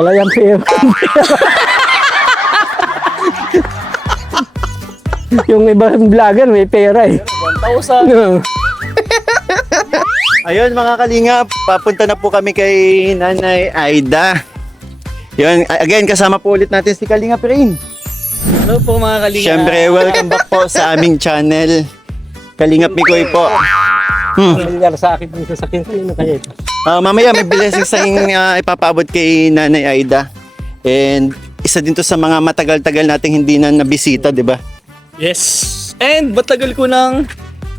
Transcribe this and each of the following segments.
Wala yung pera. Yung ibang vlogger may pera eh. 1,000. Ayun mga kalingap, papunta na po kami kay Nanay Aida. Yun, again, kasama po ulit natin si Kalingap Rain. Hello po mga kalinga. Siyempre, welcome back po sa aming channel. Kalingap Mikoy po. Nangyari sa akin yung sasakyan ko yun kaya ito. Mamaya may blessings sa ipapaabot kay Nanay Aida. And isa din to sa mga matagal-tagal nating hindi na nabisita, di ba? Yes. And matagal ko nang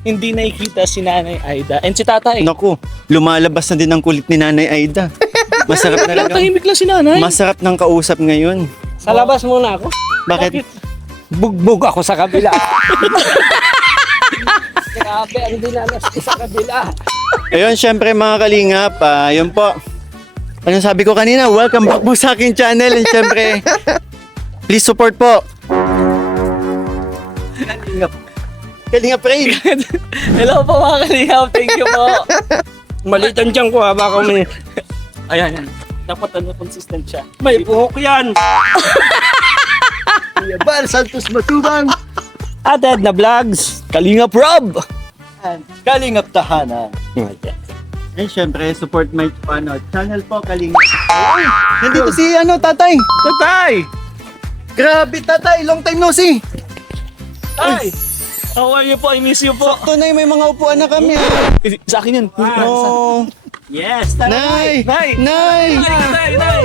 hindi nakikita si Nanay Aida and si Tatay. Naku, lumalabas na din ang kulit ni Nanay Aida. Masarap na Tahimik lang si Nanay. Masarap ng kausap ngayon. Sa labas muna ako. Bakit? Bugbog ako sa kabila. Grabe, ang dinanas ko sa kabila. Ayun, syempre mga kalingap, yun po. Anong sabi ko kanina? Welcome back po sa aking channel. And syempre, please support po. Kalingap Rain. Hello po mga kalinga. Thank you po. Malitan dyan ko ha, baka may... Ayan. Dapat consistent siya. May buhok yan. Bal Santos Matubang. Ated na vlogs. Kalingap Rob. Kalingap Tahanan. And syempre, support my channel po, Kalingap. Ay, nandito si Tatay. Tatay! Grabe, Tatay. Long time no see. Tay. How are you po? I miss you po. Sakto na may mga upuan na kami. Sa akin yan. Oh. Yes. Nay! Nay. Nay! Nay. Nay.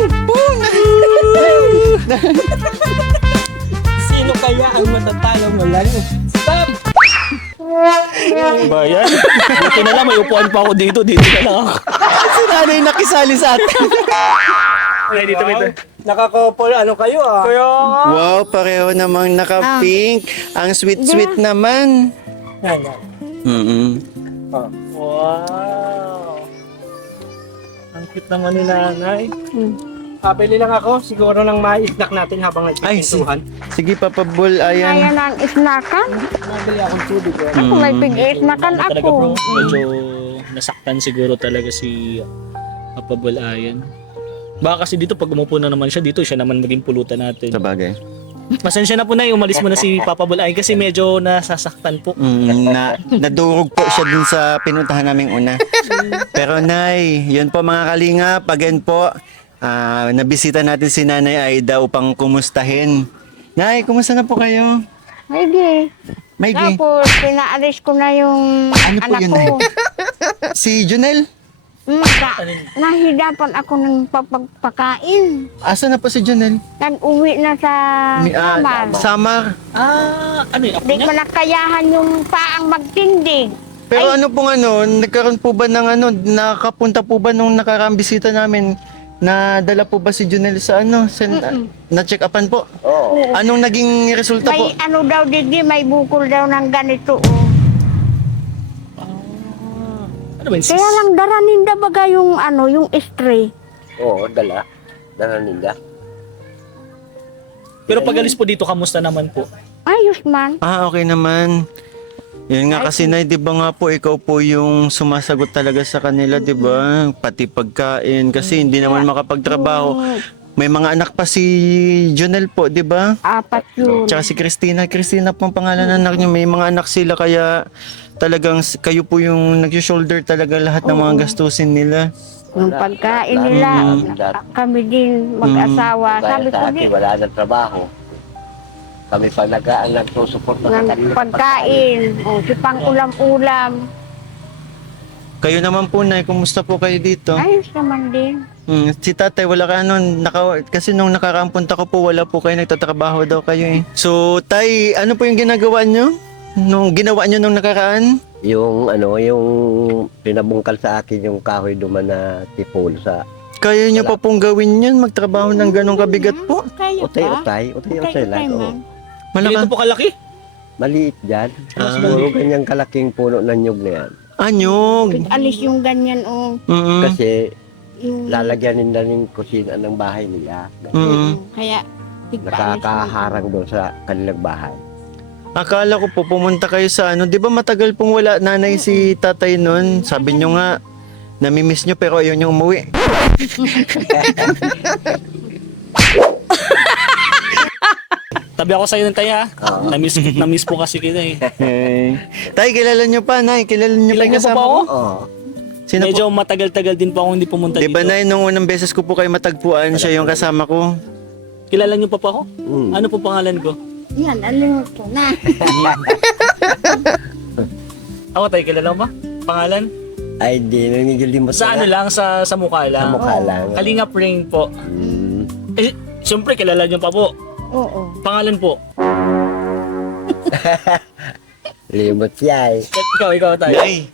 Sino kaya ang matatalo mo lang? Stop. Ba yan? Buti na lang may upuan pa ako dito. Dito na lang ako. Si Nanay nakisali sa atin. Ay, dito. Nakakopol, ano kayo ah? Wow, pareho namang naka-pink. Ang sweet-sweet naman. Yan, yan. Mm-mm. Wow. Ang cute naman ni Nanay. Pabili lang ako, siguro nang mai-snack natin habang Ay, nagpipintuhan. sige Papa Bull, Kaya ayan. ng isnakan? Nabili akong tubig. Ako may pig-isnakan Talaga bro, ako. medyo nasaktan siguro talaga si Papa Bulayan. Baka kasi dito pag umupo na naman siya dito, siya naman maging pulutan natin. Sa bagay. Pasensya na po na, umalis mo na si Papa Bulayan kasi medyo nasasaktan po. Nadurog po siya dun sa pinuntahan naming una. Pero Nay, yun po mga kalingap, again po, nabisita natin si Nanay Aida upang kumustahin. Nay, kumusta na po kayo? Hindi. Maigi. Tapos, pinaalis ko na yung Ano po anak yun, ko. Nay? Si Junel? Nahidapan ako ng papagpakain. Asa na po si Junel? Nag-uwi na sa kamar. Samar. Ano yun? Ako Di niya? ko nakayahan yung paang magtindig. Pero ano pong nagkaroon po ba ng nakapunta po ba nung nakaraang bisita namin? Nadala po ba si Junel sa na-check upan po? Oo. Anong naging resulta po? May ano daw, Digi, may bukol daw ng ganito. Ano ba yun? Kaya lang daraninda baga yung yung stray. Oo, dala. Dala ninda. Pero pag alis po dito, kamusta naman po? Ayos man. Okay naman. Yun nga kasi na, di ba nga po, ikaw po yung sumasagot talaga sa kanila, di ba? Pati pagkain, kasi hindi naman makapagtrabaho. May mga anak pa si Junel po, di ba? Apat yun. Tsaka si Christina. Christina po ang pangalan ng anak niya. May mga anak sila, kaya talagang kayo po yung nag-shoulder talaga lahat ng mga gastusin nila. Yung pagkain nila, kami din mag-asawa. Sabi ko Sa di, akin, wala nang trabaho. Kami pa nagsusuport na ng kanila. pagkain, si pang ulam-ulam. Kayo naman po, Nay, kumusta po kayo dito? Ayos naman din. Si tatay, wala ka kasi nung nakaraang punta ko po, wala po kayo, nagtatrabaho daw kayo eh. So, tay, ano po yung ginagawa nyo? Nung ginawa nyo nung nakaraan? Yung pinabungkal sa akin yung kahoy duman na tipol sa Kaya nyo pa pong gawin yun, magtrabaho ng ganong kabigat po? Kayo pa? utay-utay lang. Oo. Ganito Malaka. po kalaki? Maliit dyan. Puro ganyang kalaking puno ng nyug na yan. Anyog. Alis yung ganyan, Mm-mm. Kasi yung, lalagyan nila ng kusina ng bahay nila. Mm-mm. kaya, tigpaalis Nakakaharang doon sa kanilang bahay. Akala ko po pumunta kayo sa di ba matagal pong wala nanay si tatay nun? Sabi nyo nga, namimiss nyo pero ayaw nyo umuwi. Sabi ako sa'yo ng Tay ha. Oo. Na-miss po kasi kita eh. Tay, kilala nyo pa, Nay. Kilala nyo pa Kilala yung niyo pa kasama ba ko? ako? Oo. Sino po? Medyo matagal-tagal din po ako hindi pumunta Di ba, dito. Nay, nung unang beses ko po kayo matagpuan, siya yung kasama ko. Kilala niyo pa ako? Mm. Ano po pangalan ko? Yan, alam ko na. Ako Tay, kilala mo ba? Pangalan? Ay, di. Nangigilimot Sa ano lang, sa mukha lang. Sa mukha lang. Kalinga Pring po. Mm. Eh, siyempre kilala niyo pa po. Oo. Pangalan po. Limot siya eh. Ikaw Tay. Nay,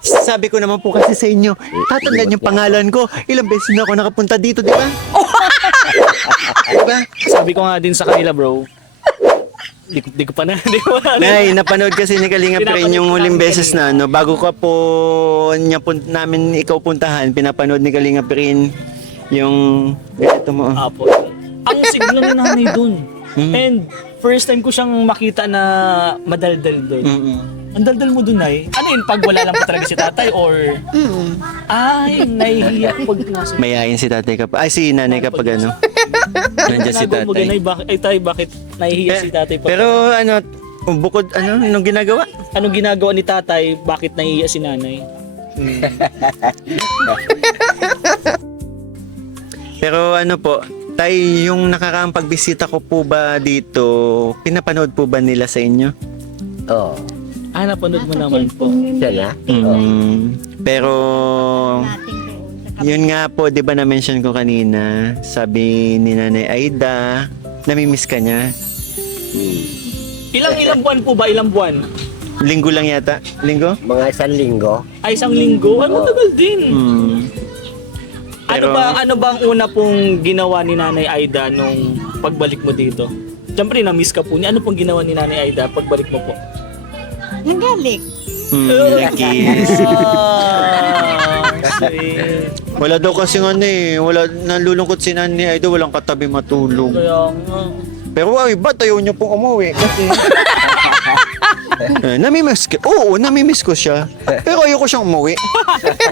sabi ko naman po kasi sa inyo, tatandaan yung pangalan ko. Ilang beses na ako nakapunta dito, di ba? Di ba? Sabi ko nga din sa kanila bro. Di ko pa na. Nay, napanood kasi ni Kalinga Prin yung huling beses na ano, bago ka po namin ikaw puntahan, pinapanood ni Kalinga Prin yung ito mo. Apo. Ang siglo ni nanay dun. And first time ko siyang makita na madaldal dun. Mm-mm. Ang daldal mo dun ay, ano yun, pag wala lang po talaga si tatay or... Ay, nahihiya pag nasa... Mayayain si tatay kapag, ay si nanay kapag ano, nandiyan si Ginagawa mo, tatay. Ganay, tay, bakit nahihiya si tatay pag... Pero ano, bukod ano, nung ginagawa? Anong ginagawa ni tatay, bakit nahihiya si nanay? Pero ano po, tay, yung nakaraang pagbisita ko po ba dito, pinapanood po ba nila sa inyo? Oo. Ah, napanood mo naman po. Siya na? Oo. Pero yun nga po, 'di ba na-mention ko kanina, sabi ni Nanay Aida, nami-miss ka niya. Ilang buwan po ba? Ilang buwan? Linggo lang yata. Linggo? Mga isang linggo. Ay, isang linggo? Ay, matagal din. Pero- Ano ba ang una pong ginawa ni Nanay Aida nung pagbalik mo dito? Siyempre, na-miss ka po niya. Ano pong ginawa ni Nanay Aida pagbalik mo po? Nagalik. Kiss. Sweet. Wala daw kasi ano eh, wala, nalulungkot si Nanay Aida, walang katabi matulog. Kaya nga. Pero ay, ba't ayaw niyo pong umuwi? Kasi... namimiss ko. Oo, namimiss ko siya. Pero ayoko siyang umuwi.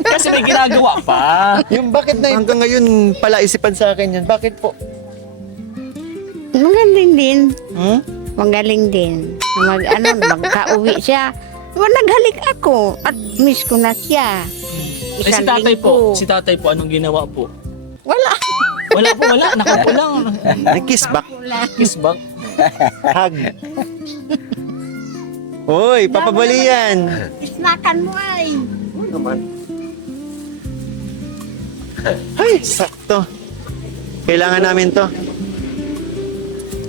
Kasi may ginagawa pa. Yung bakit na hanggang ngayon pala isipan sa akin yan? Bakit po? Magaling din. Hmm? Magaling din. Magka-uwi siya. Naghalik ako at miss ko na siya. Ay, si tatay po. Si tatay po, anong ginawa po? Wala. Wala po, wala. Nakapo lang. Nag-kiss back. Kiss back. Hug. Hoy, papabalian. Isnakan mo ay. Ay, sakto. Kailangan namin to.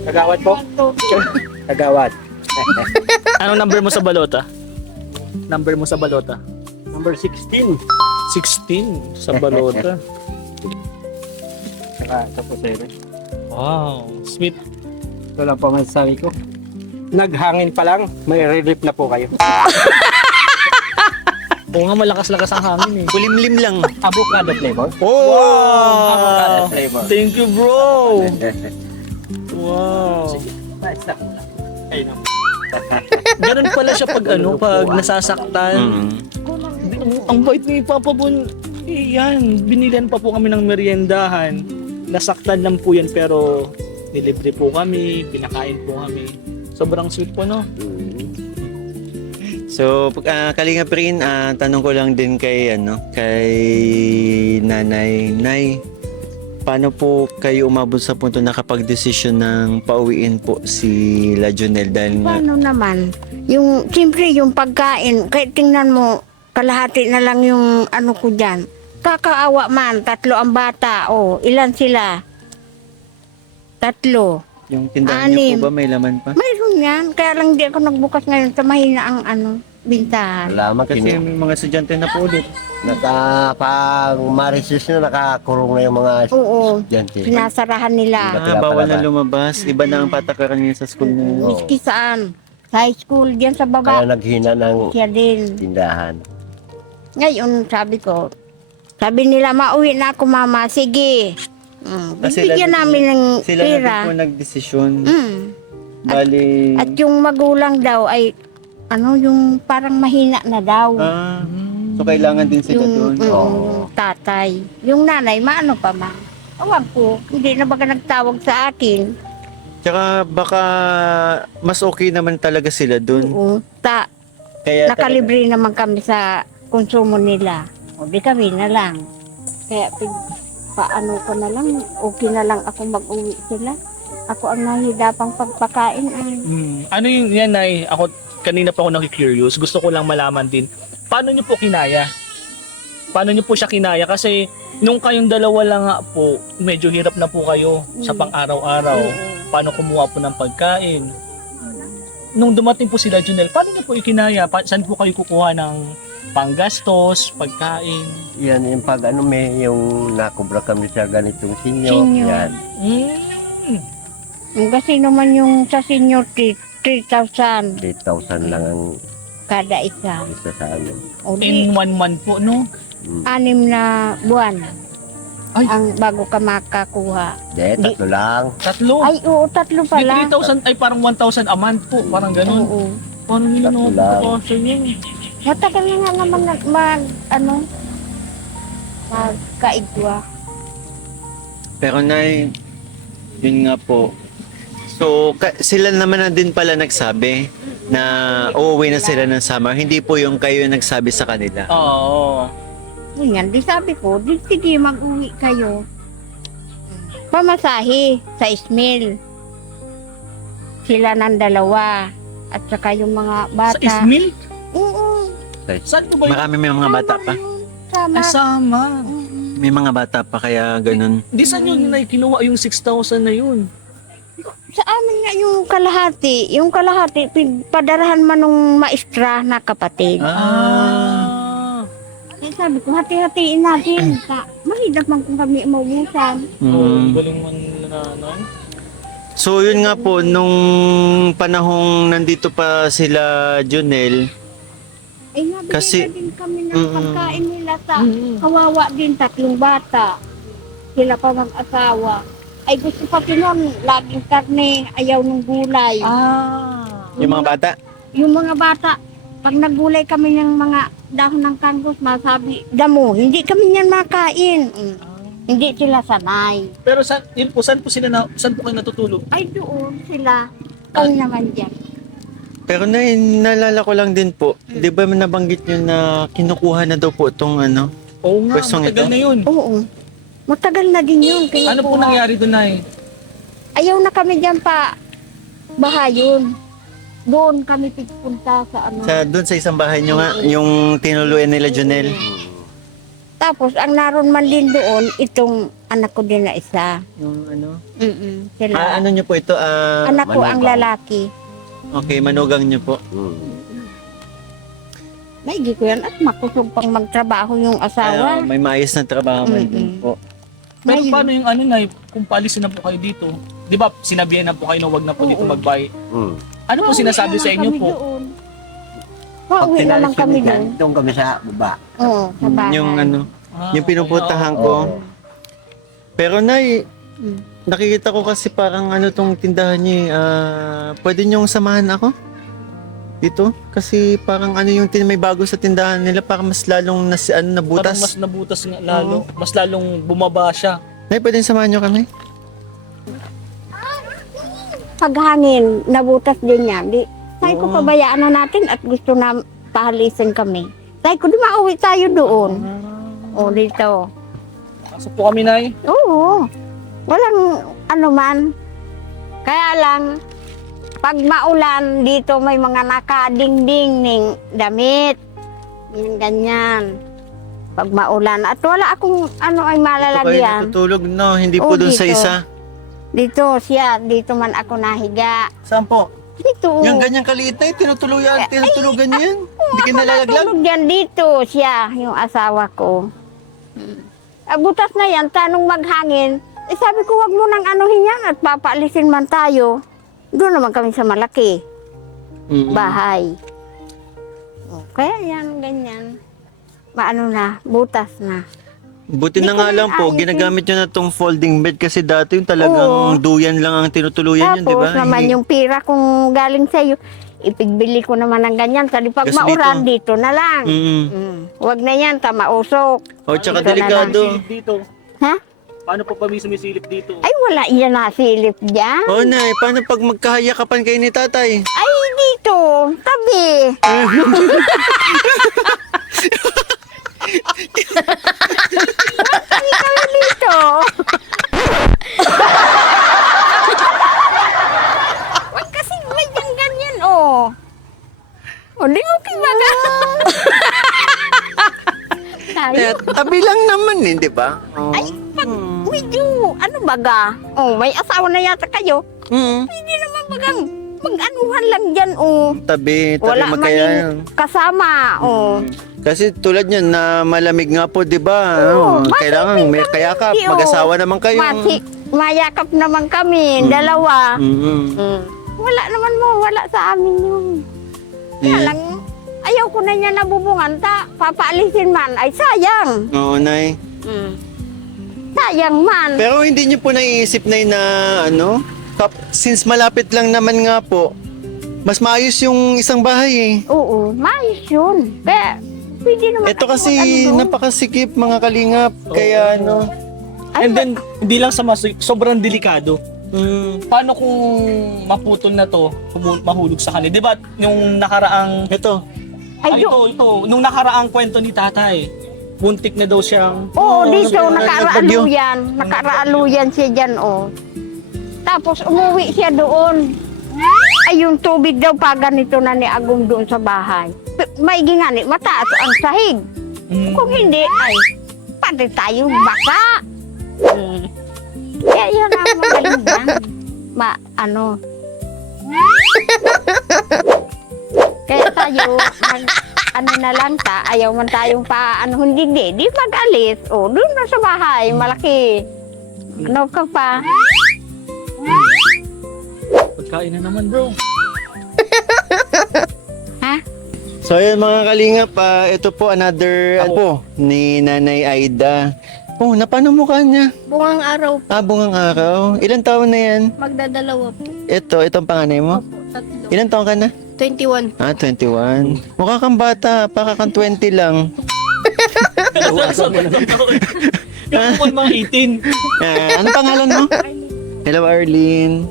Kagawad po? Kagawad. Anong number mo sa balota? Number mo sa balota? Number 16. 16 sa balota. Saka ito po, sir. Wow, sweet. Ito lang po ang masasabi ko. Naghangin pa lang, may relief na po kayo. Oo nga, malakas-lakas ang hangin eh. Kulimlim lang. Avocado flavor. Oh! Flavor. Thank you, bro! Wow. Ayun na. Ganun pala siya pag pag nasasaktan. Ang bait ni Papa Bon. Yan, binilan pa po kami ng meriendahan. Nasaktan lang po yan pero nilibre po kami, pinakain po kami. Sobrang sweet po, no? So, Kalinga Prin, tanong ko lang din kay Nanay. Nay, paano po kayo umabot sa punto na kapag-desisyon ng pauwiin po si La Jonel dahil nga Paano naman? Siyempre yung pagkain, kahit tingnan mo, kalahati na lang yung ano ko dyan. Kakaawa man, 3 ang bata. Ilan sila? 3. yung tindahan niyo 6. po ba may laman pa? Mayroon yan. Kaya lang di ako nagbukas ngayon sa mahina ang bintahan. Salamat. Kasi may mga estudyante na po ulit. Pag marisis na, nakakurong na yung mga Oo. estudyante. Sinasarahan nila. Bawal na lumabas. Iba na ang patakaran niya sa school na. Miski saan? Sa high school, diyan sa baba. Kaya naghina ng Kaya din. tindahan. Ngayon, sabi nila, mauwi na ako mama. Sige. Bibigyan namin ng Sila pera. na po nagdesisyon. Mm. Bali... At yung magulang daw ay, yung parang mahina na daw. So kailangan din sila doon. Yung tatay. Yung nanay, maano pa man. Awag ko, hindi na baga nagtawag sa akin. Tsaka baka mas okay naman talaga sila dun. Oo. Kaya Nakalibre naman kami sa konsumo nila. O di kami na lang. Kaya paano ko na lang, okay na lang ako mag-uwi sila. Ako ang nahidapang pagpakain ay. Ano yun yan, Nay? Ako, kanina pa ako nakikurious. Gusto ko lang malaman din. Paano niyo po kinaya? Paano niyo po siya kinaya? Kasi nung kayong dalawa lang nga po, medyo hirap na po kayo sa pang-araw-araw. Paano kumuha po ng pagkain? Nung dumating po sila, Junel, paano niyo po ikinaya? Saan po kayo kukuha ng panggastos, pagkain? Yan yung pag ano may yung nakubra kami sa ganitong sinyo. Sinyo. Yan. Kasi naman yung sa senior 3,000 3,000 lang ang kada isa. isa sa amin. O In di, 1 month po, no? 6 na buwan. Ay. Ang bago ka makakuha. Tatlo lang. Tatlo. Ay, oo, 3 Di pala. 3,000 ay parang 1,000 a month po. Parang ganun. Oo. Paano nila Tatlo na lang. po sa inyo? Matagal na nga naman magkaigwa. Pero Nay, yun nga po. So, sila naman na din pala nagsabi na uuwi na sila ng summer. Hindi po yung kayo yung nagsabi sa kanila. Oo. Ganyan, di sabi ko, di sige mag-uwi kayo. Pamasahe sa Ismail. Sila ng 2. At saka yung mga Sa bata. Ismail? Oo. Saan po ba yun? Marami may mga bata pa. Sama. Ay, sama. May mga bata pa kaya ganun. Di saan yun na kinuha yung 6,000 na yun? Sa amin nga yung kalahati. Yung kalahati, padarahan man nung maestra na kapatid. Eh, sabi ko, hati-hatiin natin. Mahirap man kung kami maubusan. Galing man na nanay. So yun nga po, nung panahong nandito pa sila Junel, Eh, nabigay Kasi- na din kami ng pagkain nila sa kawawa din, 3 bata. Sila pa mag-asawa. Ay, gusto pa nun, laging karne, ayaw ng gulay. yung mga bata, Yung mga bata, pag naggulay kami ng mga dahon ng kanggos, masabi, damo, hindi kami niyan makain. Hindi sila sanay. Pero yun po, saan po kayo natutulog? Ay, doon sila. Kami naman dyan. pero naalala ko lang din po, di ba nabanggit nyo na kinukuha na daw po itong ano? Oo nga, Pwestong matagal ito? na yun. Oo. Matagal na din yun. Ano po kinukuha. nangyari doon, Nay? Ayaw na kami dyan pa bahayon. Doon kami pigpunta sa ano. Doon sa isang bahay nyo nga, yung tinuluyan nila Junel. Tapos, ang naroon man din doon, itong anak ko din na isa. Yung ano? Sila. ano nyo po ito? Anak ko ang manugang. lalaki. Okay, manugang nyo po. Maigi ko yan at makusog pang magtrabaho yung asawa. May maayos na trabaho man din po. Pero Ngayon. paano yung ano, Nay, kung palisin na po kayo dito? Di ba, sinabihan na po kayo na wag na po dito magbay. Ano po sinasabi sa inyo po? Pauwi naman kami doon. Doon kami sa baba. Oo, sa bahay. Yung ano, yung pinupuntahan okay, ko. Oo. Pero Nay, Mm. nakikita ko kasi parang ano tong tindahan niyo eh. Pwede niyong samahan ako? Dito? Kasi parang ano yung may bago sa tindahan nila, parang mas lalong Parang mas nabutas. nabutas nga lalo. Mas lalong bumaba siya. Nay, pwede samahan niyo kami? Paghangin, nabutas din yan. Sabi ko, Oo. pabayaan na natin at gusto na pahalisin kami. Sabi ko, di mauwi tayo doon. O, dito. Pasok po kami, Nay. Oo. Walang ano man. Kaya lang, pag maulan, dito may mga nakadingding ng damit. Yung ganyan. Pag maulan. At wala akong ano ay Ito kayo malalagyan. natutulog, no? Hindi po Oo, dun sa dito. isa. Dito siya, dito man ako nahiga. Saan po? Dito. Yung ganyang kaliit na tinutulugan niyo yan? Hindi ka nalalaglag? Tulog yan dito siya, yung asawa ko. Butas na yan, tanong maghangin. Eh, sabi ko, wag mo nang anuhin yan at papaalisin man tayo. Doon naman kami sa malaki bahay. Kaya yan, ganyan. Maano na, butas na. Buti Hindi na ko nga na lang po, ayusin. ginagamit nyo na tong folding bed kasi dati yung talagang Oo. duyan lang ang tinutuluyan yun, di ba? Tapos naman Hindi- yung pira kung galing sa'yo, ipigbili ko naman ng ganyan. Sa pag Kasi mauran, dito na lang. Mm. Wag na yan, tamausok. O, tsaka Dito na delikado. Dito. Ha? Paano po kami sumisilip dito? Ay, wala yan nasilip dyan. Oh, Nay, paano pag magkahayakapan kayo ni tatay? Ay, dito, tabi. Tabi kami dito. Wag kasi may ganyan, oh. O, di mo kibaga. Eh, tabi lang naman eh, di ba? Oh. Ay, pag medyo, ano baga? Oh, may asawa na yata kayo. Mm. Hindi naman bagang mag-anuhan lang dyan, oh. Tabi Wala man magkaya. yung kasama, oh. Kasi tulad niyan na malamig nga po, di ba? Oo, Ano, kailangan may kayakap, Hindi, oh. mag-asawa naman kayo. Mayakap naman kami, dalawa. Mm-hmm. Wala naman mo, wala sa amin yun. Kaya lang, ayaw ko na niya nabubungan, papaalisin man, ay sayang. Oo, Nay. Sayang man. Pero hindi niyo po naiisip na ano, since malapit lang naman nga po, mas maayos yung isang bahay eh. Oo, maayos yun. Kaya, pwede naman Ito ako kasi mag-ano doon. napakasikip mga kalingap, kaya ano. And then, hindi lang sa sobrang delikado. Paano kung maputol na to, mahulog sa kanila? Di ba yung nakaraang... Ito. Ay, ito. Nung nakaraang kwento ni tatay, buntik na daw siyang... Oo, dito, bagyo. nakaraaluyan. Nakaraaluyan siya dyan, oh. Tapos, umuwi siya doon. Ay, yung tubig daw pa ganito na ni Agong doon sa bahay. Maigi nga ni, mataas ang sahig. Kung hindi, ay, pati tayo basa. Kaya yun ang magaling dyan. Ano. Kaya tayo, ano na lang ayaw man tayong ano, hindi, di mag-alis. O, doon na sa bahay, malaki. Ano ka pa? Pagkain na naman, bro. Ha? So ayun mga kalingap, ito po another po ni Nanay Aida. Oh, napano mukha niya? Bungang araw, Bungang araw. Ilan taon na yan? magdadalawa po. Itong panganay mo? Tatlo. Ilan taon ka na? 21. 21. Mukha kang bata, para kang 20 lang. Yung po mga 18. Ano pangalan mo? Hello, Arlene.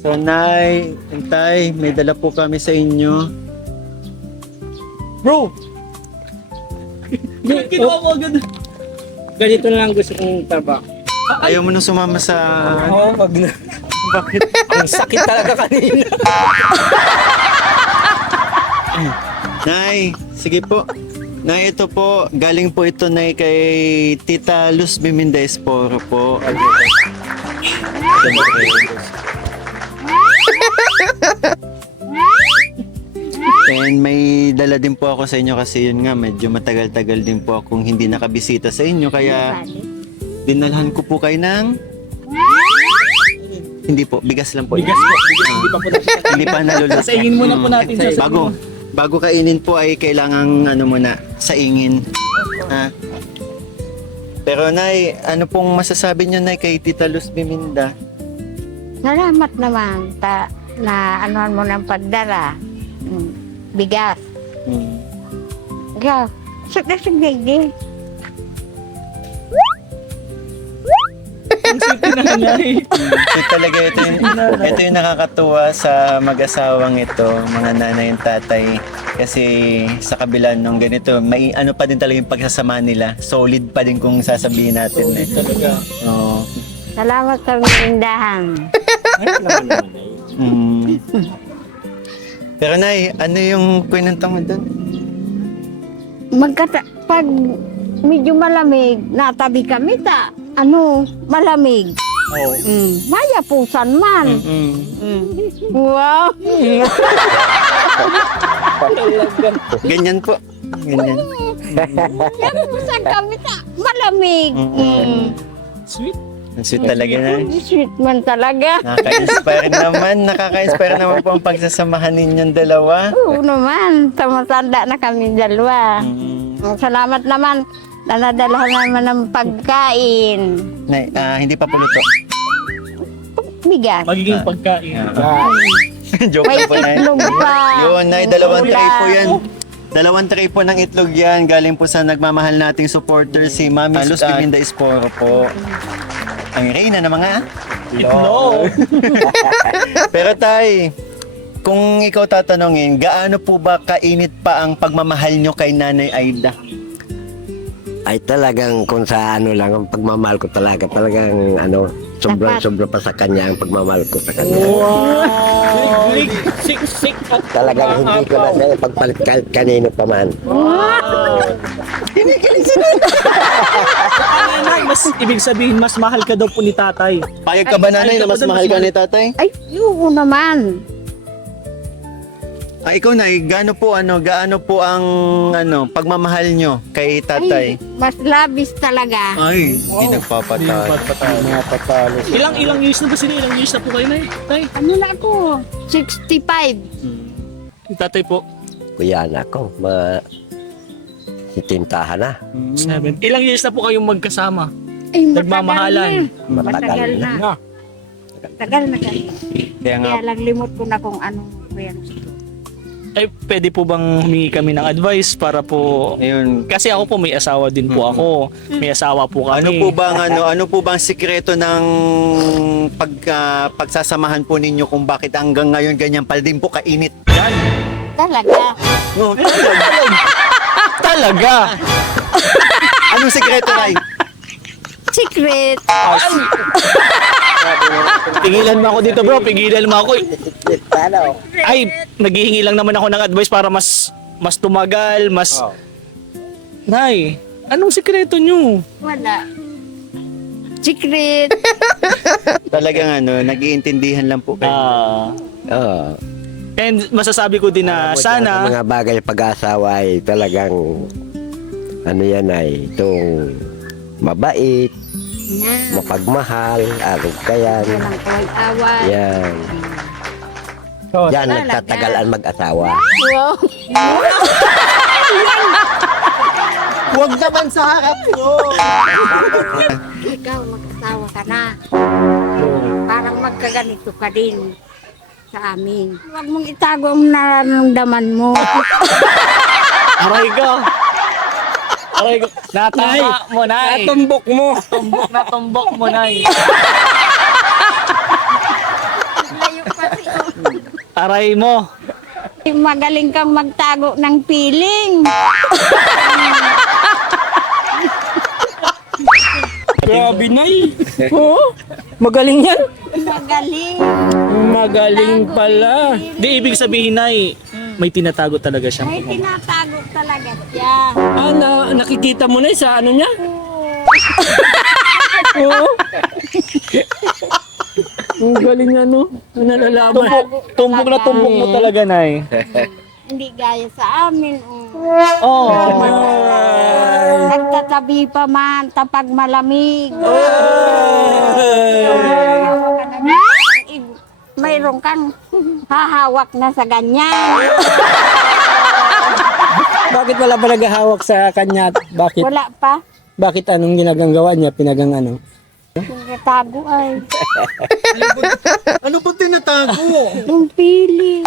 So, Nay, Tay, may dala po kami sa inyo. Bro! Ginawa mo agad. Ganito na lang gusto kong trabaho. Ayaw mo nang sumama sa... Oo, wag na. Bakit? Ang sakit talaga kanina. Nay, sige po. Nay, ito po, galing po ito, Nay, kay Tita Luz Bimindes Poro po. And may dala din po ako sa inyo kasi yun nga, medyo matagal-tagal din po akong hindi nakabisita sa inyo. Kaya dinalhan ko po kayo ng... Hindi po, bigas lang po. Bigas po. Hindi pa po natin. Hindi pa naluluto. Saingin muna po natin siya. Bago kainin po ay kailangang ano muna, saingin. Ha? Pero Nay, ano pong masasabi niyo Nay kay Tita Luz Biminda? Salamat naman na anuhan mo ng pagdala. Bigas. Yeah. Sige. Ang sweet na nanay. So talaga ito yung nakakatuwa sa mag-asawang ito, mga nanay and tatay. Kasi sa kabila nung ganito, may ano pa din talaga yung pagsasama nila. Solid pa din kung sasabihin natin. Talaga. Oo. Salamat sa merindahan. Pero Nay, ano yung kwento mo doon? Pag medyo malamig, natabi kami malamig. Oo. Mayapusan man. Wow. Ganyan po. Ganyan. Mayapusan kami malamig. Sweet. Ang sweet talaga na. Sweet man talaga. Nakaka-inspire naman po ang pagsasamahan ninyong dalawa. Oo naman, tamatanda na kami dalawa. Salamat naman, nadalahan naman ng pagkain. Nay, hindi pa po luto. Bigas. Magiging pagkain. Joke May lang po, Nay. itlog pa. Yun, Nay, dalawang tray po yan. Dalawang tray po ng itlog yan. Galing po sa nagmamahal nating supporter si Mami Luz Biminda Esporo po. Ang reyna ng mga Itlog. Pero tay, kung ikaw tatanungin, gaano po ba kainit pa ang pagmamahal nyo kay Nanay Aida? Ay talagang kung sa ano lang, ang pagmamahal ko talagang ano, sobra pa sa kanya ang pagmamahal ko sa kanya. Lig, sik. Talagang hindi ko na siya pagpalit kahit kanino pa man. Nanay, mas ibig sabihin, mas mahal ka daw po ni tatay. Payag ka ba nanay na mas mahal ka ni tatay? Ay, oo naman. Ikaw na, gaano po ang pagmamahal nyo kay tatay? Ay, mas labis talaga. Ay, hindi nagpapatalo. Ilang years na ba sila? Ilang years na po kayo na tay? Ano na ako? 65. Yung tatay po, Kuya na ako, sitintahan na. 7. Ilang years na po kayong magkasama? Ay, Nagmamahalan. Matagal na. Tagal na kasi. Kaya nga, Kaya lang limot ko na kung anong yan. Ay, pwede po bang humingi kami ng advice para po... ayun. Kasi ako po may asawa din po ako. May asawa po kami. Ano po bang sikreto ng pagsasamahan po ninyo kung bakit hanggang ngayon ganyan pa din po kainit? Talaga. No, talaga. Anong sikreto, Nay? Secret. Pigilan mo ako dito bro, pigilan mo ako. Ay, naghihingi lang naman ako ng advice para mas tumagal, mas... Nay, anong sikreto nyo? Wala. Secret. Talagang nag-iintindihan lang po kayo. Oo. And masasabi ko din na Sa sana... mga bagay pag-asawa ay talagang ano yan ay itong mabait, Yan. mapagmahal, kaya Walang kawag-away. yan. Oh, Yan, Talaga. nagtatagalan mag-asawa. Wow. Huwag naman sa harap ko! Ikaw, mag-asawa ka na. Parang magkaganito ka din sa amin. Huwag mong itago ang nararamdaman mo. Aray ko! Aray ko! Natama mo, Nay! Natumbok mo. Tumbok na tumbok mo, Nay! Layo kasi. Aray mo! Magaling kang magtago ng piling. Grabe, Nay. Oo. Magaling yan. Magaling. Magaling pala. Di ibig sabihin, Nay, may tinatago talaga siya. May tinatago talaga siya. Nakikita mo na sa ano niya? Oo. Ang galing nalalaman. Tumbok na tumbok mo talaga, Nay. Hindi gaya sa amin. Oh. Nagtatabi pa man, tapag malamig. Mayroon kang hahawak na sa ganyan. Bakit wala ba naghahawak sa kanya? Bakit? Wala pa. Bakit anong ginagawa niya? Pinagang ano? Tinatago ay. Ano po tinatago? Yung piling.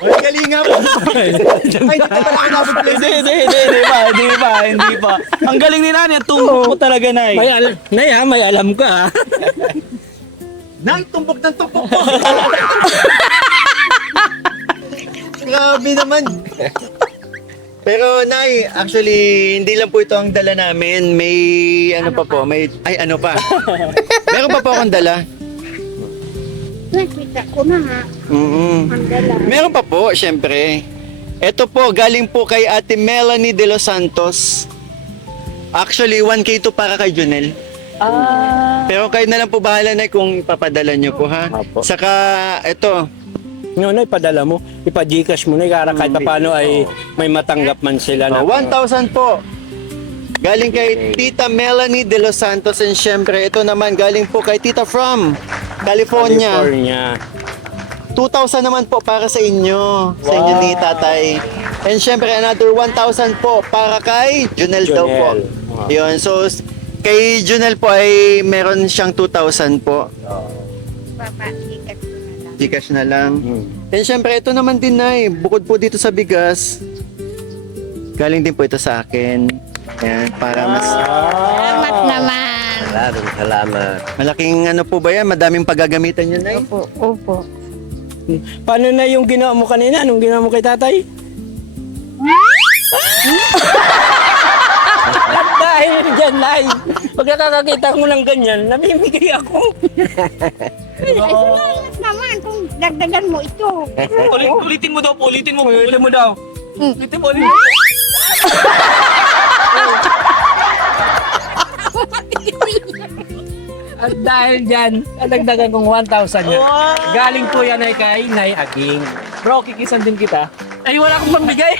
Ay, galinga po! Ay, hindi ka pala ako napag-place. Hindi pa. Ang galing ni Nanay, tumbok mo talaga, Nay. May alam ka ha? Nay, tumbok ng tumbok po! Grabe naman! Pero Nay, actually, hindi lang po ito ang dala namin. May ano pa po, ano pa. Meron pa po akong dala. Nakita ko na ha. Ang dala. Meron pa po, syempre. Ito po, galing po kay Ate Melanie De Los Santos. Actually, 1K to para kay Junel. Pero kayo na lang po bahala na kung ipapadala nyo po, ha? Saka, ito, Noon ay padala mo, ipa-Gcash mo na para kahit paano ay may matanggap man sila na 1,000 po. Galing kay Tita Melanie De Los Santos. And syempre, ito naman galing po kay Tita from California. 2,000 naman po para sa inyo. Sa inyo ni Tatay. And syempre, another 1,000 po para kay Junel daw po. Yun. So, kay Junel po ay meron siyang 2,000 po. Papaikat ko na lang. Gcash na lang. And syempre, ito naman din, Nay. Bukod po dito sa bigas, galing din po ito sa akin. Ayan, para mas Salamat naman. Maraming salamat. malaking ano po ba yan? Madaming paggagamitan yun, Nay? Opo, opo. Paano na yung ginawa mo kanina? Anong ginawa mo kay tatay? At dahil dyan, Nay, pag nakakakita ko ng ganyan, namimigay ako. Ay, salamat naman kung dagdagan mo ito. Ulitin mo daw po, ulitin mo. Ulitin mo daw. Ulitin mo, ulitin. At dahil dyan, nadagdagan kong 1,000 yan. Galing po yan ay kay Nay Aging. Bro, kikisan din kita. Ay, wala akong pambigay.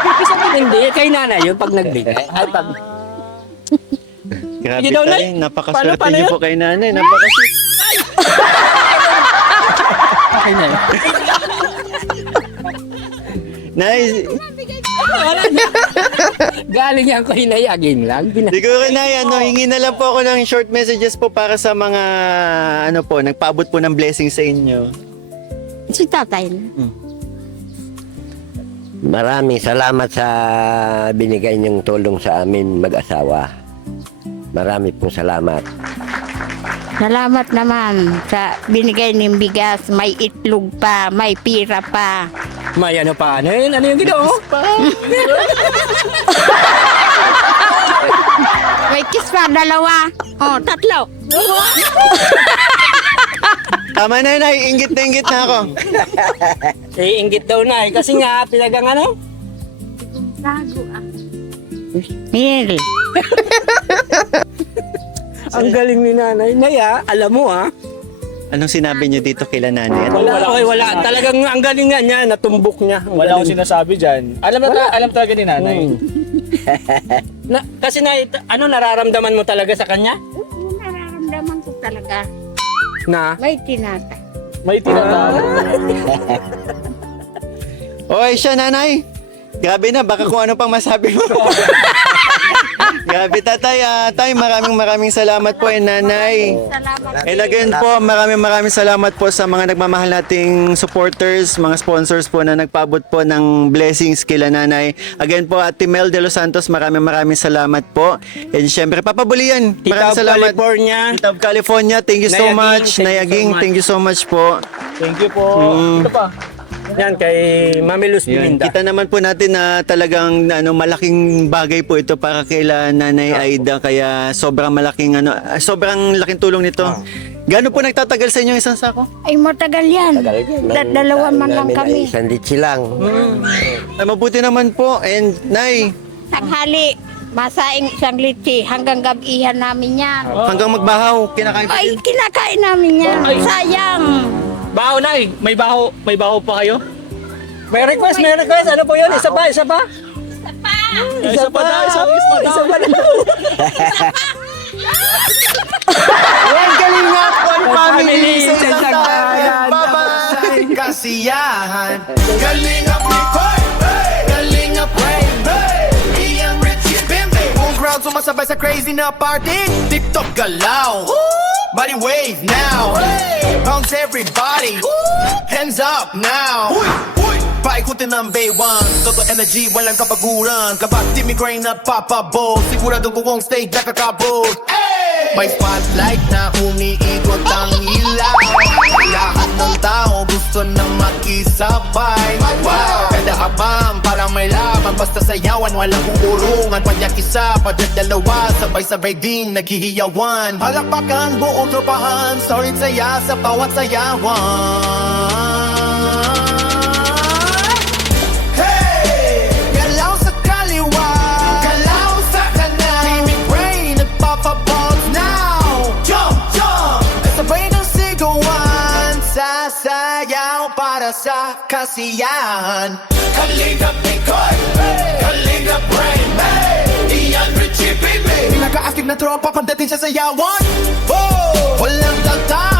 Kikisan din hindi. Kay nanay yun pag nagbigay. Ay, pag... Grabe, Sige daw, Tay. Nay. Napakaswerte Paano niyo yun? po kay nanay. Napakaswerte. Okay na yun. Nay, Wala na. Galing yan kay Nay Aging lang. siguro, Nay, hingi na lang po ako ng short messages po para sa mga, nagpaabot po ng blessing sa inyo. Si tatay na. Maraming salamat sa binigay niyong tulong sa amin mag-asawa. Marami pong salamat. Salamat naman sa binigay ng bigas. May itlog pa, may pira pa. May ano pa? Ano yun? Ano yung ginawa mo? May kiss pa, dalawa. Oh, tatlo. Tama na, Nay. Ingit na ako. Iinggit daw na kasi nga pinagang ano? Mil. Ang galing ni nanay. Nay alam mo Anong sinabi niyo dito kila nanay? Wala. Talagang ang galing nga niya, natumbok niya. Ang Wala akong galing. sinasabi dyan. Alam talaga ni nanay. Kasi nararamdaman mo talaga sa kanya? Yung nararamdaman ko talaga. Na? May tinata. May tinatawag. Oy, siya, nanay. Grabe na, baka kung ano pang masabi mo. Grabe, tatay. Tay, maraming salamat po, nanay. Salamat. And again po, maraming salamat po sa mga nagmamahal nating supporters, mga sponsors po na nagpaabot po ng blessings kila nanay. Again po, Ate Mel de los Santos, maraming salamat po. And syempre, Papa Bulian, Tita maraming of salamat. California. Tita of California, thank you so Nay Aging, much. thank Nay you so Aging, much. thank you so much po. Thank you po. Ito pa. Yan, kay Mami Luz Yun, Bilinda. kita naman po natin na talagang malaking bagay po ito para kay Nanay Aida, kaya sobrang laking tulong nito. Gaano po nagtatagal sa inyo isang sako? Ay, matagal yan. Dalawa man lang kami. Isang litsi lang. Ay, mabuti naman po. And Nay, Tanghali, masaing isang litsi. Hanggang gabihan namin yan. hanggang magbahaw, kinakain po Ay, yun. kinakain namin yan. Sayang. Baho na eh. May baho pa kayo? May request. Ano po yun? Isa pa? Isa pa daw. Yan, galing nga po ang family sa isang Isang tayan. Bye-bye! Kasiyahan Galing up Nicole Galing up Rain Ian Richie Bimbe Buong crowd sumasabay sa crazy na party TikTok galaw Body wave now Bounce everybody Hands up now Paikutin ng Bay1 Toto energy, walang kapaguran Kapag team migraine at papabol Sigurado buong stage nakakabot May spotlight na umiikot ang ilaw Lahat ng tao gusto na makisabay Wow, kada abang parang may laban Basta sayawan, walang uurungan Padyak isa, padyak dalawa Sabay-sabay din naghihiyawan Palakpakan, buong tropahan Solid saya sa bawat sayawan Hey! Galaw sa kaliwa Galaw sa kanan Teaming brain nagpapabot now Jump, jump Sabay ng sigawan Sasayaw para sa kasiyahan Kalingap Nicole Kalingap Brain Ian Richie Baby Pinaka-active na tropa pagdating sa sayawan Walang tagtag